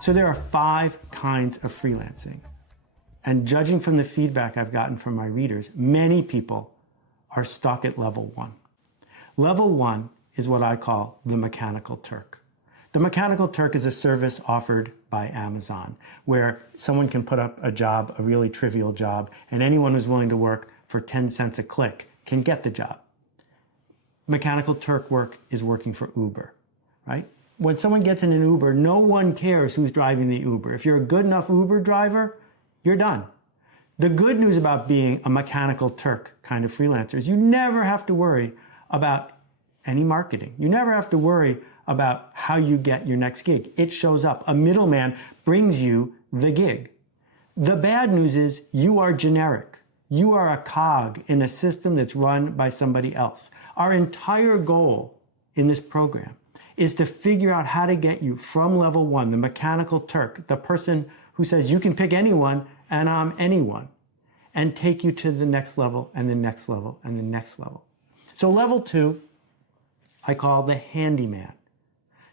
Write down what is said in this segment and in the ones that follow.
So there are 5 kinds of freelancing. And judging from the feedback I've gotten from my readers, many people are stuck at level 1. Level 1 is what I call the Mechanical Turk. The Mechanical Turk is a service offered by Amazon where someone can put up a job, a really trivial job, and anyone who's willing to work for 10 cents a click can get the job. Mechanical Turk work is working for Uber, right? When someone gets in an Uber, no one cares who's driving the Uber. If you're a good enough Uber driver, you're done. The good news about being a Mechanical Turk kind of freelancer is you never have to worry about any marketing. You never have to worry about how you get your next gig. It shows up. A middleman brings you the gig. The bad news is you are generic. You are a cog in a system that's run by somebody else. Our entire goal in this program is to figure out how to get you from level 1, the Mechanical Turk, the person who says you can pick anyone and I'm anyone, and take you to the next level and the next level and the next level. So level 2, I call the handyman.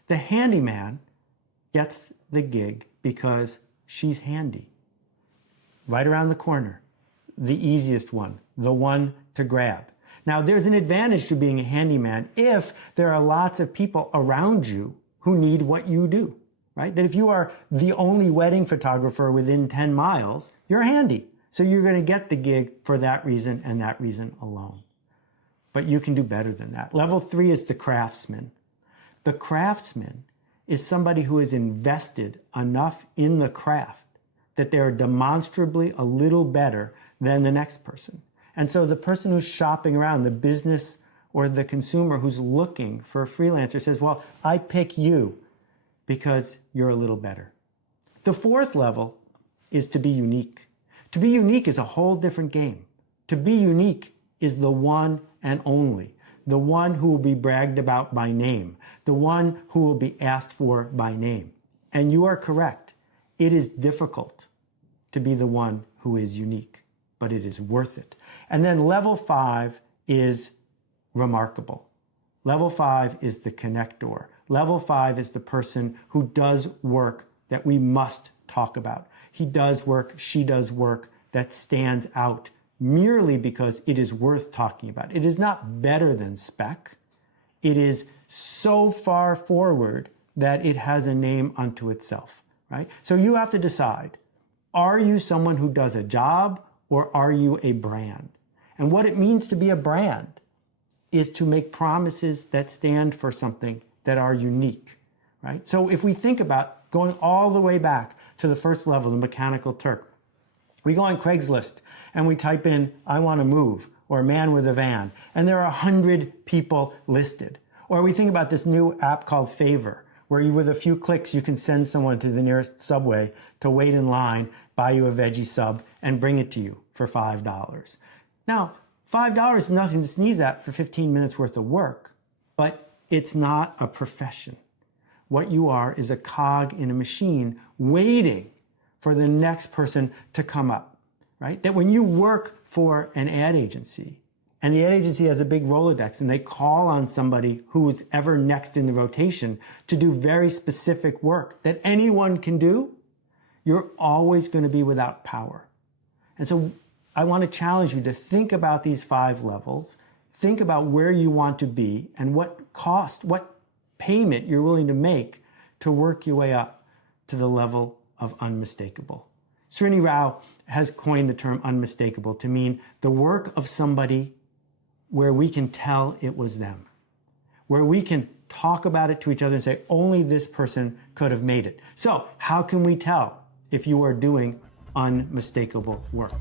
The handyman gets the gig because she's handy. Right around the corner, the easiest one, the one to grab. Now, there's an advantage to being a handyman if there are lots of people around you who need what you do, right? That if you are the only wedding photographer within 10 miles, you're handy. So you're going to get the gig for that reason and that reason alone. But you can do better than that. Level 3 is the craftsman. The craftsman is somebody who is invested enough in the craft that they're demonstrably a little better than the next person. And so the person who's shopping around, the business or the consumer who's looking for a freelancer says, well, I pick you because you're a little better. The 4th level is to be unique. To be unique is a whole different game. To be unique is the one and only, the one who will be bragged about by name, the one who will be asked for by name. And you are correct. It is difficult to be the one who is unique, but it is worth it. And then level 5 is remarkable. Level 5 is the connector. Level 5 is the person who does work that we must talk about. He does work, she does work that stands out merely because it is worth talking about. It is not better than spec. It is so far forward that it has a name unto itself, right? So you have to decide, are you someone who does a job or are you a brand? And what it means to be a brand is to make promises that stand for something that are unique, right? So if we think about going all the way back to the first level, the Mechanical Turk, we go on Craigslist and we type in, I want to move, or man with a van, and there are 100 people listed. Or we think about this new app called Favor, where you, with a few clicks, you can send someone to the nearest Subway to wait in line, buy you a veggie sub, and bring it to you for $5. Now, $5 is nothing to sneeze at for 15 minutes worth of work, but it's not a profession. What you are is a cog in a machine waiting for the next person to come up, right? That when you work for an ad agency, and the ad agency has a big Rolodex, and they call on somebody who's ever next in the rotation to do very specific work that anyone can do, you're always going to be without power. And so I want to challenge you to think about these 5 levels, think about where you want to be and what cost, what payment you're willing to make to work your way up to the level of unmistakable. Srini Rao has coined the term unmistakable to mean the work of somebody where we can tell it was them, where we can talk about it to each other and say, only this person could have made it. So how can we tell if you are doing unmistakable work?